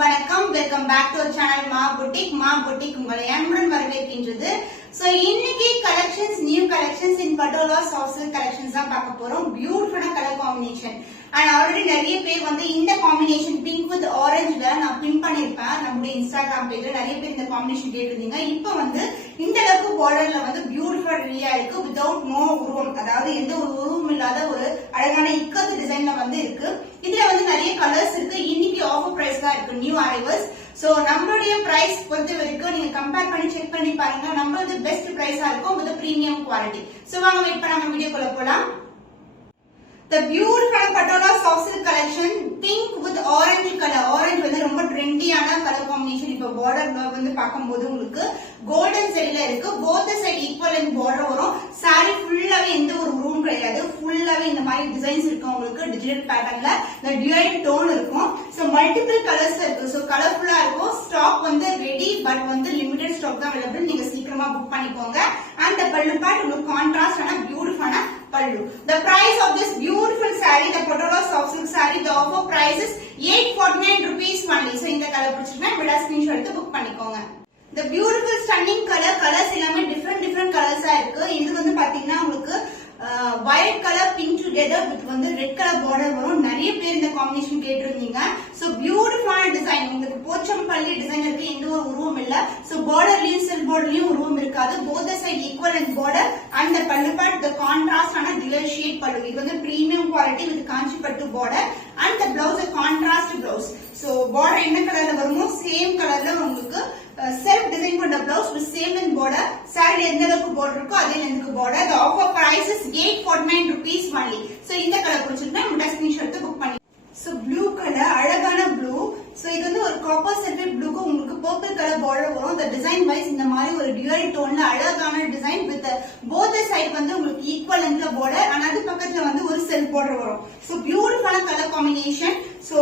வணக்கம் welcome back to channel மா boutique உங்களை அன்புடன் வரவேற்கின்றது. சோ இன்னைக்கு கலெக்ஷன்ஸ் நியூ கலெக்ஷன்ஸ் இன் பட்டோலா சாஃப்ட் சில்க் கலெக்ஷன்ஸ் தான் பார்க்க போறோம். பியூட்டிஃபுல்லான கலர் காம்பினேஷன் அண்ட் ஆல்ரெடி நிறைய பேர் வந்து இந்த காம்பினேஷன் பிங்க் வித் ஆரஞ்சுல நான் பின் பண்ணிருப்பேன் நம்முடைய இன்ஸ்டாகிராம் பேஜ்ல. நிறைய பேர் இந்த காம்பினேஷன் கேட்டிருந்தீங்க. இப்போ வந்து இந்த அளவுக்கு பார்டர்ல வந்து பியூட்டிஃபுல்லா ரெடியா இருக்கு வித்வுட் நோ உருவம், அதாவது எந்த ஒரு உருவம் இல்லாத ஒரு அழகான இக்கத்து டிசைன்ல வந்து இருக்கு. இதுல வந்து நிறைய கலர்ஸ் இருக்கு. இன்னைக்கு ஆஃபர் பிரைஸ் தான் இருக்கு, நியூ அரைவல்ஸ். சோ நம்மளுடைய பிரைஸ் பொறுத்த வரைக்கும் நீங்க கம்பேர் பண்ணி செக் பண்ணி பாருங்க, நம்மளது பெஸ்ட் பிரைஸா இருக்கும் வித் பிரீமியம் குவாலிட்டி. சோ வாங்க வெயிட் பண்ணாம வீடியோக்குள்ள போலாம். The beautiful Patola soft silk collection pink with orange color. Orange வந்து ரொம்ப ட்ரெண்டியான கலர் காம்பினேஷன். இப்ப பார்டர் வந்து பார்க்கும்போது உங்களுக்கு கோல்டன் சைடுல இருக்கு. both side equal and border வரும். saree ஃபுல்லாவே எந்த ஒரு ரூம் கிடையாது. ஃபுல்லாவே இந்த மாதிரி டிசைன்ஸ் இருக்கு. உங்களுக்கு டிஜிட்டல் பேட்டர்ன்ல இந்த டியூயல் டோன் இருக்கும். சோ மல்டிபிள் கலர்ஸ் இருக்கு. சோ கலர்ஃபுல்லா இருக்கும். ஸ்டாக் வந்து ரெடி, பட் வந்து லிமிடெட் ஸ்டாக் தான் அவைலபிள். நீங்க சீக்கிரமா புக் பண்ணிக்கோங்க. and the pallu part உங்களுக்கு கான்ட்ராஸ்ட் ஆன பியூட்டிஃபுல்லான pallu. The price of this beautiful saree, the Patola soft silk saree, the offer price is 849 rupees only. So இந்த கலர் பிடிச்சிருந்தா விட ஸ்கிரீன்ஷாட் எடுத்து புக் பண்ணிக்கோங்க. The beautiful stunning colors எல்லாமே different கலர்ஸா இருக்கு. இது வந்து பாத்தீங்கன்னா உங்களுக்கு violet colour pink together with வந்து ரெட் கலர் பார்டர் வரும். நிறைய பேர் இந்த காம்பினேஷன் கேட்டிருந்தீங்க. சோ பியூட்டிஃபுல்லான டிசைன். உங்களுக்கு போச்சம்பள்ளி டிசைன் இருக்கு, எந்த ஒரு உருவம் இல்ல. சோ பார்டர்லயும் சில்க் பார்டர்லயும் உருவம் இருக்காது. both the side equal and border and the pallu part the contrast ஆன dual shade pallu. இது வந்து பிரீமியம் குவாலிட்டி வித் காஞ்சி பட்டு border and the blouse a contrast blouse. So border என்ன கலர்ல வருமோ சேம் கலர்ல உங்களுக்கு செல்ஃப் டிசைன் பண்ண blouse with same and border. Sari எந்த அளவுக்கு பார்டர் இருக்கோ அதே லென்த்க்கு border. the offer price is 849 rupees only. So இந்த கலர் பிடிச்சிருந்தா நம்ம ஸ்கிரீன்ஷாட் எடுத்து புக் பண்ணி. சோ ப்ளூ கலர், அழகான ப்ளூ. சோ இது வந்து ஒரு காப்பர் சல்ஃபேட் ப்ளூக்கு உங்களுக்கு பர்பிள் கலர் பார்டர் வரும். இந்த டிசைன் வைஸ் இந்த மாதிரி ஒரு டியூயல் டோன்ல அழகான டிசைன் வித் போத் சைடு வந்து உங்களுக்கு ஈக்குவல் லென்த்ல பார்டர் அண்ட் அது பக்கத்துல வந்து ஒரு செல்ஃப் பார்டர் வரும். சோ பியூட்டிஃபுல்லான கலர் காம்பினேஷன். சோ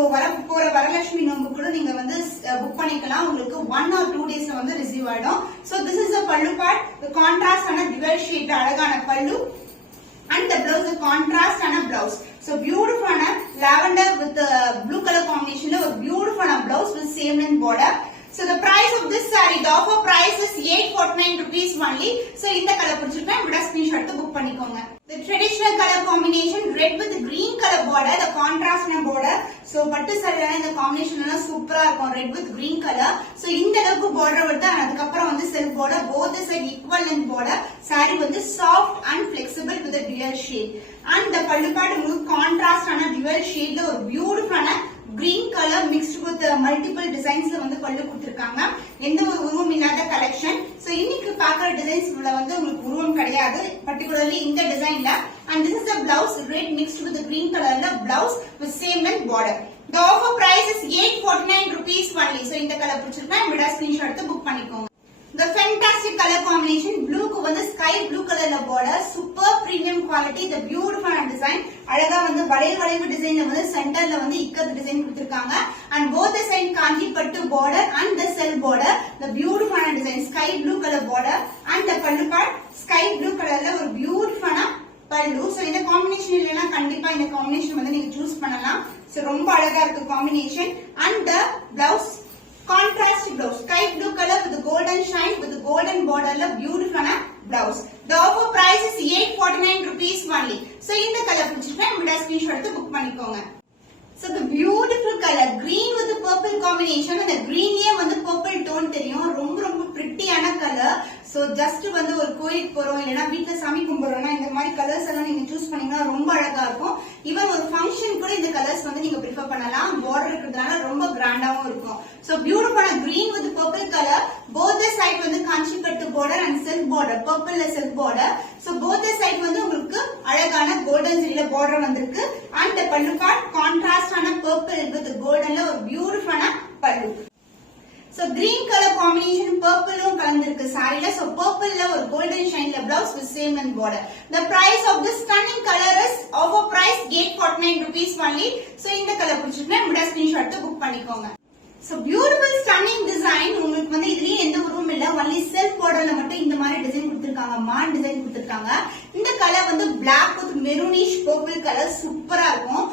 வரலட்சுமி நோம்பு கூட நீங்க வந்து புக் பண்ணிக்கலாம். உங்களுக்கு 1 or 2 daysல வந்து ரிசீவ் ஆயிடும். So this is a pallu part. The contrast ஆன dual shade அழகான pallu and the blouse the contrast ஆன blouse. So beautiful ஆன lavender with blue color combination ல ஒரு beautiful ஆன blouse with same length border. So the price of this saree, the offer price is 849 rupees only. So இந்த colour பிடிச்சிருந்தா விட screenshot எடுத்து book பண்ணிக்கோங்க. The traditional color combination red with green color border, the contrast na border. So பட்டு saree இந்த combination எல்லாம் சூப்பரா இருக்கும். red with green color. So இந்த அளவுக்கு border வருது. அதுக்கு அப்புறம் வந்து self border, both side equal length border. saree வந்து soft and flexible with a dual shade. And the pallu part உங்களுக்கு contrast ஆன dual shade ல ஒரு பியூட்டிஃபுல் ஆன green color mixed with multiple designs ல வந்து பல்லு கொடுத்திருக்காங்க. எந்த ஒரு உருவம் இல்லாத கலெக்ஷன். சோ இன்னைக்கு பாக்குற டிசைன்ஸ்ல வந்து உங்களுக்கு உருவம் கிடையாது, particularly இந்த டிசைன்ல. and this is the blouse, red mixed with the green colorல blouse with same length border. The offer price is 849 rupees only. So இந்த கலர் பிடிச்சிருந்தா விட ஸ்கிரீன்ஷாட் எடுத்து புக் பண்ணிக்கோங்க. The fantastic color combination, blue க்கு வந்து sky blue colorல border, super premium quality, the beautiful design. அழகா வந்து வளைவு டிசைன்ல வந்து சென்டர்ல வந்து இக்கத்து டிசைன் கொடுத்திருக்காங்க. and both the side காஞ்சி பட்டு border and the self border, the beautiful design, sky blue color border and the pallu part sky blue colorல ஒரு beautiful pallu. so இந்த காம்பினேஷன் இல்லனா கண்டிப்பா இந்த காம்பினேஷன் வந்து நீங்க சூஸ் பண்ணலாம். so ரொம்ப அழகா இருக்கு combination. and the blouse contrast blouse, sky blue color with the golden shine with the golden border la beautiful blouse. The offer price is 849 rupees only. so இந்த கலர் பிடிச்சிட்டா விட screenshot எடுத்து book பண்ணிக்கோங்க. So the beautiful color green with the purple combination. அந்த greenலயே வந்து purple tone தெரியும். ரொம்ப பிரிட்டியான colour. So just வந்து ஒரு கோயிலுக்கு போறோம் இல்லனா வீட்ல சாமி கும்பிடுறோம்னா இந்த மாதிரி கலர்ஸ் எல்லாம் நீங்க சூஸ் பண்ணீங்கன்னா ரொம்ப அழகா இருக்கும். ஈவன் ஒரு ஃபங்க்ஷன் கூட இந்த கலர்ஸ் வந்து நீங்க பிரிஃபர் பண்ணலாம். பார்டர் இருக்கிறதுனால ரொம்ப கிராண்டாவும் இருக்கும். சோ பியூட்டிஃபுல்லான green with purple color, both the side வந்து காஞ்சி பட்டு border and silk border, purple ல silk border. So both the side வந்து உங்களுக்கு அழகான golden ஜரியில border வந்திருக்கு. and the pallu part contrast ஆன purple with golden ல ஒரு பியூட்டிஃபுல்லான pallu. So green color combination purple கலந்திருக்கு சாரில. so purple ல ஒரு golden shine ல blouse with same and border. The price of this stunning color is offer price 849 rupees only. so இந்த colour பிடிச்சிருந்தா விட screenshot எடுத்து புக் பண்ணிக்கோங்க. So beautiful stunning design. உங்களுக்கு வந்து இதுலயே எந்த உருவம் இல்ல, only self borderல மட்டும் இந்த மாதிரி டிசைன் கொடுத்திருக்காங்க, மான் டிசைன் கொடுத்திருக்காங்க. இந்த கலர் வந்து black with maroonish purple color சூப்பரா இருக்கும்.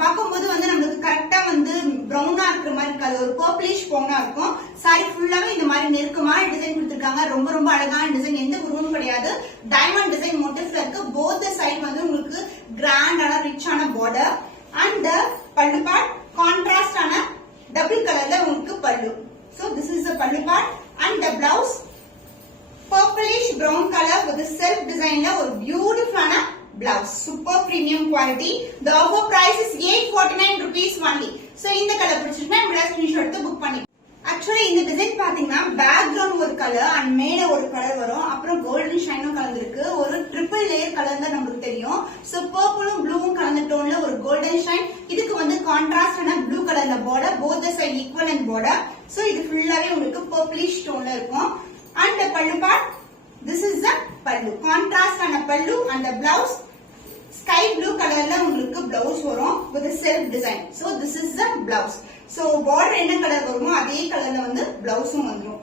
பார்க்கும்போது வந்து நமக்கு கரெக்டா வந்து பிரவுனா இருக்கிற மாதிரி இருக்காது, ஒரு பர்பிளிஷ் போனா இருக்கும். சாரி ஃபுல்லாவே இந்த மாதிரி நெருக்கமான டிசைன் கொடுத்திருக்காங்க. ரொம்ப ரொம்ப அழகான டிசைன், எந்த உருவமும் கிடையாது. டைமண்ட் டிசைன் மோட்டிவ்ல இருக்கு. போத் சைடு வந்து உங்களுக்கு கிராண்டான ரிச்சான பார்டர் அண்ட் பல்லு பார்ட் கான்ட்ராஸ்டான டபுள் கலர்ல உங்களுக்கு பல்லு. So this is the pallu part and the blouse purplish brown color with the self design la or beautiful blouse, super premium quality. The offer price is 849 rupees only. So இந்த colour பிடிச்சிருந்தா இந்த screenshot எடுத்து book பண்ணி. Actually இந்த design பாத்தீங்கன்னா background ஒரு colour and மேல ஒரு கலர் வரும், அப்புறம் கோல்டன் ஷைனும் கலந்துருக்கு. ஒரு ட்ரிபிள் லேயர் கலர் தான் நமக்கு தெரியும். சோ பர்பிளும் ப்ளூவும் கலந்த டோன்ல ஒரு கோல்டன் ஷைன். இதுக்கு வந்து கான்ட்ராஸ்டான ப்ளூ கலர்ல border, both side equivalent border. So இது ஃபுல்லாவே உங்களுக்கு பர்பிளிஷ் டோன்ல இருக்கும். அண்ட் பல்லு பார்ட், திஸ் இஸ் த பல்லு, கான்ட்ராஸ்டான பல்லு. அண்ட் பிளவுஸ் ஸ்கை ப்ளூ கலர்ல உங்களுக்கு பிளவுஸ் வரும் with self design. So this is the blouse. So border என்ன கலர் வருமோ அதே கலர்ல வந்து பிளவுஸும் வந்துரும்.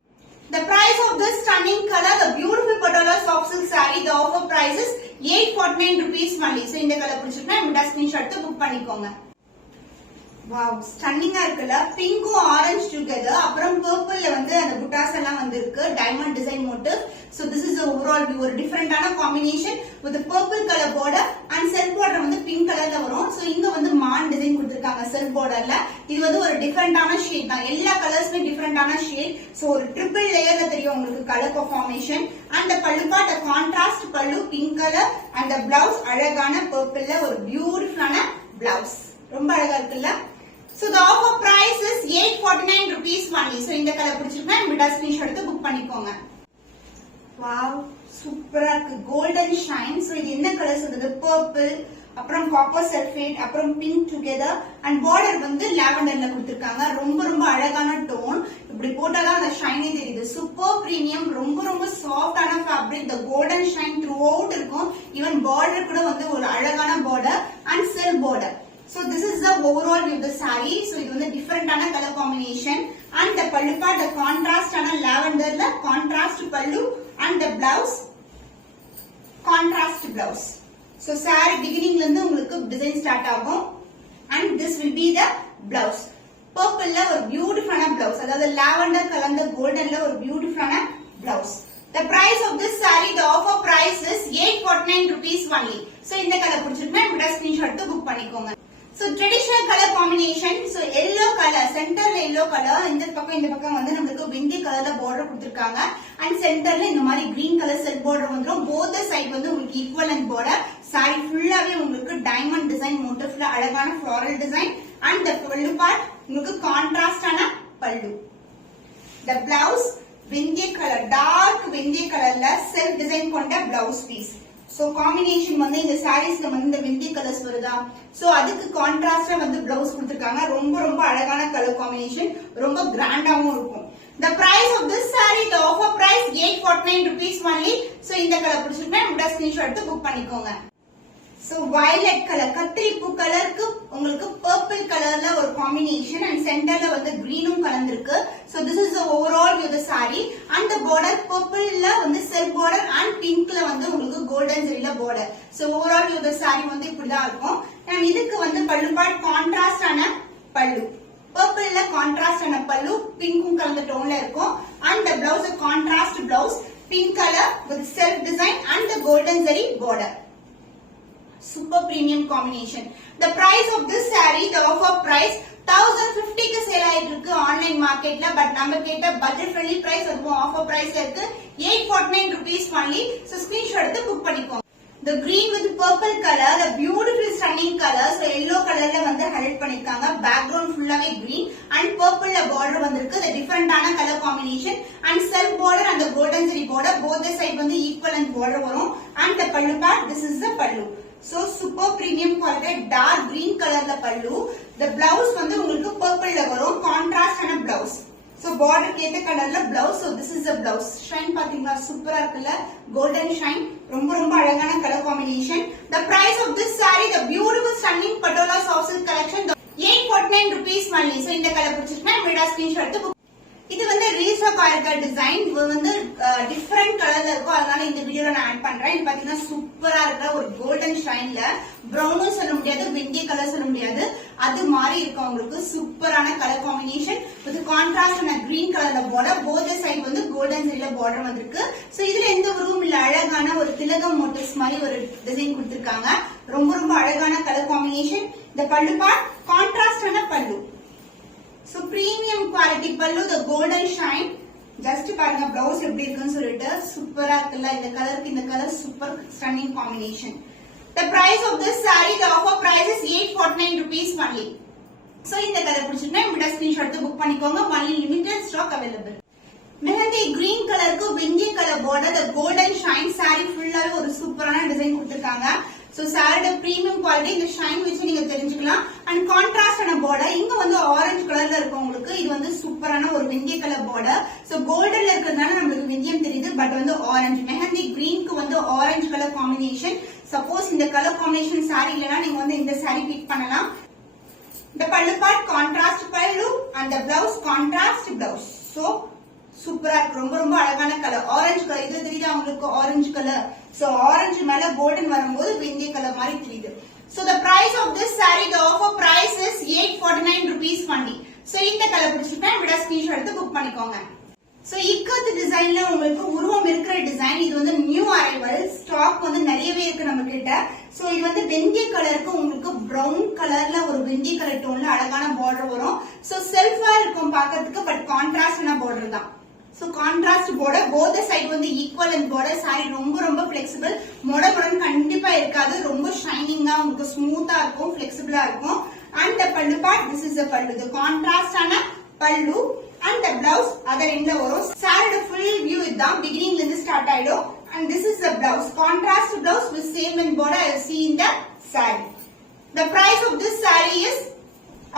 The price of this stunning color, the beautiful patola soft silk saree, the offer price is 849 rupees only. So இந்த colour பிடிச்சிருந்தா இந்த screenshot எடுத்து புக் பண்ணிக்கோங்க. வாவ், ஸ்டன்னிங்கா இருக்குல்ல, பிங்க்கும் ஆரஞ்சு டுகெதர். அப்புறம் பர்பிள்ல வந்து அந்த புட்டாஸ் எல்லாம் வந்திருக்கு, diamond design motif. So this is overall view, ஒரு டிஃபரெண்டான combination with purple colour border and self border வந்து பிங்க் கலர்ல வரும். சோ இங்க வந்து மான் டிசைன் கொடுத்திருக்காங்க செல்ஃப் பார்டர்ல. இது வந்து ஒரு டிஃபரெண்டான ஷேட் தான், எல்லா கலர்ஸ்மே டிஃபரெண்டான ஷேட். சோ ஒரு ட்ரிபிள் லேயர்ல தெரியும் உங்களுக்கு கலர் ஃபார்மேஷன். அண்ட் பல்லு பார்ட் கான்ட்ராஸ்ட் பல்லு பிங்க் கலர் அண்ட் பிளவுஸ் அழகான பர்பிள்ல ஒரு பியூட்டிஃபுல்லான பிளவுஸ், ரொம்ப அழகா இருக்குல்ல. So the offer price is 849 rupees only. So இந்த கலர் பிடிச்சிருந்தா இந்த ஸ்கிரீன்ஷாட் எடுத்து புக் பண்ணிக்கோங்க. வாவ், சூப்பரா இருக்கு, கோல்டன் ஷைன். சோ இது என்ன கலர் சொல்றது, பர்பிள், அப்புறம் காப்பர் சல்ஃபேட், அப்புறம் பிங்க் டுகெதர் அண்ட் பார்டர் வந்து லாவெண்டர்ல கொடுத்திருக்காங்க. ரொம்ப ரொம்ப அழகான டோன், இப்படி போட்டாதான் அந்த ஷைனே தெரியுது. சூப்பர் பிரீமியம், ரொம்ப ரொம்ப சாஃப்டான fabric. the golden shine throughout இருக்கும். ஈவன் பார்டர் கூட வந்து ஒரு அழகான border and self border. So this is the overall view of the saree. So இது வந்து டிஃபரெண்டான colour combination. And the pallu part, the contrast ஆன லாவெண்டர்ல contrast pallu and the blouse contrast blouse. So saree beginningல இருந்து உங்களுக்கு டிசைன் ஸ்டார்ட் ஆகும். And this will be the blouse. பர்பிள்ல ஒரு பியூட்டிஃபுல்லான blouse, அதாவது லாவெண்டர் கலந்த கோல்டன்ல ஒரு பியூட்டிஃபுல்லான blouse. The price of this saree, the offer price is 849 rupees only. So இந்த கலர் பிடிச்சிருந்தா இந்த ஸ்கிரீன்ஷாட் எடுத்து புக் பண்ணிக்கோங்க. So traditional color combination. So yellow color, centerல yellow color, இந்த பக்கம் வந்து நமக்கு விந்தி கலர்ல border கொடுத்திருக்காங்க. And centerல இந்த மாதிரி green color self border வந்துரும். both side வந்து உங்களுக்கு equivalent border. saree ஃபுல்லாவே உங்களுக்கு diamond design motifல அழகான floral design. And the pallu part உங்களுக்கு contrast ஆன பல்லு. The blouse விந்தி கலர், dark விந்தி கலர்ல self design கொண்ட blouse piece. சோ காம்பினேஷன் வந்து இந்த சாரீஸ்ல வந்து இந்த விந்தி கலர்ஸ் வருதா, சோ அதுக்கு கான்ட்ராஸ்டா வந்து பிளவுஸ் கொடுத்திருக்காங்க. ரொம்ப ரொம்ப அழகான கலர் காம்பினேஷன், ரொம்ப கிராண்டாவும் இருக்கும். The price of this saree, the offer price 849 rupees only. So இந்த கலர் பிடிச்சிருந்தா இந்த ஸ்கிரீன்ஷாட் எடுத்து புக் பண்ணிக்கோங்க. சோ violet கலர், கத்திரி பூ கலருக்கு உங்களுக்கு purple கலர்ல ஒரு காம்பினேஷன் அண்ட் சென்டர்ல வந்து கிரீனும் கலந்திருக்கு. So this is the overall view the saree. And the border purpleல வந்து செல்ஃப் border அண்ட் பிங்க்ல வந்து உங்களுக்கு கோல்டன் ஜரில border. So overall view the saree வந்து இப்படி தான் இருக்கும். அண்ட் இதுக்கு வந்து பல்லு பார்ட் கான்ட்ராஸ்ட் ஆன பல்லு, purpleல கான்ட்ராஸ்ட் ஆன பல்லு, பிங்க்கும் கலந்த டோன்ல இருக்கும். And the blouse contrast blouse, pink color with self design and the golden zari border. Super premium combination. The price of this saree, the offer price 1050 க்கு சேல் ஆயிட்டு இருக்கு ஆன்லைன் மார்க்கெட்ல. பட் நம்ம கேட்ட பட்ஜெட் ஃப்ரெண்ட்லி பிரைஸ் அதுவும் offer பிரைஸ்ல இருக்கு 849 rupees only. So screenshot எடுத்து புக் பண்ணிக்கோங்க. The green with purple color, the beautiful stunning color. So yellow colorல வந்து ஹைலைட் பண்ணிருக்காங்க. பேக்ரவுண்ட் ஃபுல்லாவே green and purpleல border வந்திருக்கு. The differentaன color combination and self border and the golden zari border, both the side வந்து equivalent border வரும். And the pallu part, this is the pallu. So super premium quality, dark green colorல pallu. The blouse வந்து உங்களுக்கு purpleல வரும், contrast ஆன blouse. So border கேட்ட கலர்ல blouse. So this is the blouse. Shine பாத்தீங்களா, சூப்பரா இருக்குல்ல, golden shine, ரொம்ப ரொம்ப அழகான color combination. The price of this saree, the beautiful stunning patola soft silk collection, 849 rupees only. So இந்த கலர் பிடிச்சிருக்கா இந்த ஸ்கிரீன்ஷாட் எடுத்து. இது வந்து ரீஸ்டாக் ஆயிருக்க டிசைன், இது வந்து டிஃபரெண்ட் கலர்ல இருக்கும், அதனால இந்த வீடியோல நான் ஆட் பண்றேன். இது பாத்தீங்கன்னா சூப்பரா இருக்க ஒரு கோல்டன் ஷைன்ல, பிரவுனும் சொல்ல முடியாது, விண்டி கலர் சொல்ல முடியாது, அது மாதிரி இருக்கும் உங்களுக்கு. சூப்பரான கலர் காம்பினேஷன் வித் கான்ட்ராஸ்ட் ஆன கிரீன் கலர்ல பார்டர். போத் சைடு வந்து கோல்டன் ஜரியில பார்டர் வந்திருக்கு. சோ இதுல எந்த உருவம் இல்ல, அழகான ஒரு திலகம் மோட்டிவ்ஸ் மாதிரி ஒரு டிசைன் கொடுத்திருக்காங்க. ரொம்ப ரொம்ப அழகான கலர் காம்பினேஷன். இந்த பல்லு பார்ட் கான்ட்ராஸ்ட் ஆன பல்லு. சோ பிரீமியம் குவாலிட்டி பல்லு, the golden shine. ஜஸ்ட் பாருங்க பிளவுஸ் எப்படி இருக்குன்னு சொல்லிட்டு சூப்பரா இருக்குல்ல. இந்த கலருக்கு இந்த colour super stunning combination. The price of this saree, the offer price is 849 rupees only. So இந்த கலர் பிடிச்சிருந்தா இந்த ஸ்கிரீன்ஷாட் எடுத்து புக் பண்ணிக்கோங்க. only limited stock available. Mehndi green கலருக்கு வெங்கி colour border, the golden shine saree ஃபுல்லாவே ஒரு சூப்பரான டிசைன் கொடுத்திருக்காங்க. சோ சாரியோட பிரீமியம் குவாலிட்டி இந்த ஷைன் வச்சு நீங்க தெரிஞ்சுக்கலாம். அண்ட் கான்ட்ராஸ்ட் ஆன பார்டர் இங்க வந்து ஆரஞ்சு கலர்ல இருக்கும் உங்களுக்கு. இது வந்து சூப்பரான ஒரு வெந்தய கலர் பார்டர். சோ கோல்டன்ல இருக்கிறதுனால நமக்கு வெந்தயம் தெரியுது, பட் வந்து ஆரஞ்சு. மெஹந்தி கிரீனுக்கு வந்து ஆரஞ்சு கலர் காம்பினேஷன். சப்போஸ் இந்த கலர் காம்பினேஷன் சாரி இல்லனா நீங்க வந்து இந்த சாரி பிக் பண்ணலாம். இந்த பல்லு part contrast pallu and the blouse contrast blouse. So சூப்பரா இருக்கு. ரொம்ப ரொம்ப அழகான கலர் ஆரஞ்சு கலர். இது தெரியுதா உங்களுக்கு ஆரஞ்சு கலர். சோ ஆரஞ்சு மேல கோல்டன் வரும்போது வெந்தய கலர் மாதிரி தெரியுது. So the price of this saree, the offer price is 849 rupees only. So இந்த கலர் பிடிச்சிட்டா விட ஸ்கிரீன்ஷாட் எடுத்து புக் பண்ணிக்கோங்க. சோ இக்கத்து டிசைன்ல உங்களுக்கு உருவம் இருக்கிற டிசைன். இது வந்து நியூ அரைவல் ஸ்டாக் வந்து நிறையவே இருக்கு நம்ம கிட்ட. சோ இது வந்து வெந்தய கலருக்கு உங்களுக்கு பிரவுன் கலர்ல ஒரு வெந்தய கலர் டோன்ல அழகான பார்டர் வரும். சோ செல்ஃபா இருக்கும் பாக்கிறதுக்கு, பட் கான்ட்ராஸ்டான பார்டர் தான். So contrast border, both side வந்து ஈக்குவல் அண்ட் பார்டர். சாரி ரொம்ப ரொம்ப பிளெக்சிபிள், மொடமொடன்னு கண்டிப்பா இருக்காது. ரொம்ப ஷைனிங்கா உங்களுக்கு ஸ்மூத்தா இருக்கும், பிளெக்சிபிளா இருக்கும். அண்ட் the பல்லு பார்ட், this is the பல்லு. the கான்ட்ராஸ்ட் ஆன பல்லு and the blouse other end ல வரும். சாரியோட ஃபுல் வியூ இதுதான், பிகினிங்ல இருந்து ஸ்டார்ட் ஆயிடும். and this is the blouse, contrast blouse with same and border I see in the saree. The price of this saree is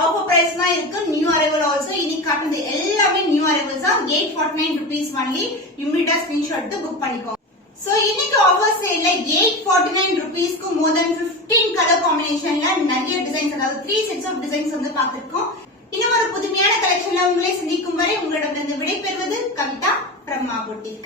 offer price னா இருக்கு, new arrival also. இன்னைக்கு காட்டுறது எல்லாமே நியூ அரைவல்ஸ் தான். 849 rupees only. இமிடியேட்டா screenshot எடுத்து book பண்ணிக்கோங்க. So இன்னைக்கு offer சேல்ல 849 rupeesக்கு more than 15 colour காம்பினேஷன்ல நிறைய டிசைன்ஸ், அதாவது 3 sets of designs வந்து பார்த்திருக்கோம். இன்னும் ஒரு புதுமையான கலெக்ஷன்ல உங்களை சந்திக்கும் வரை உங்களிடமிருந்து விடைபெறுவது கவிதா from Ma Boutique.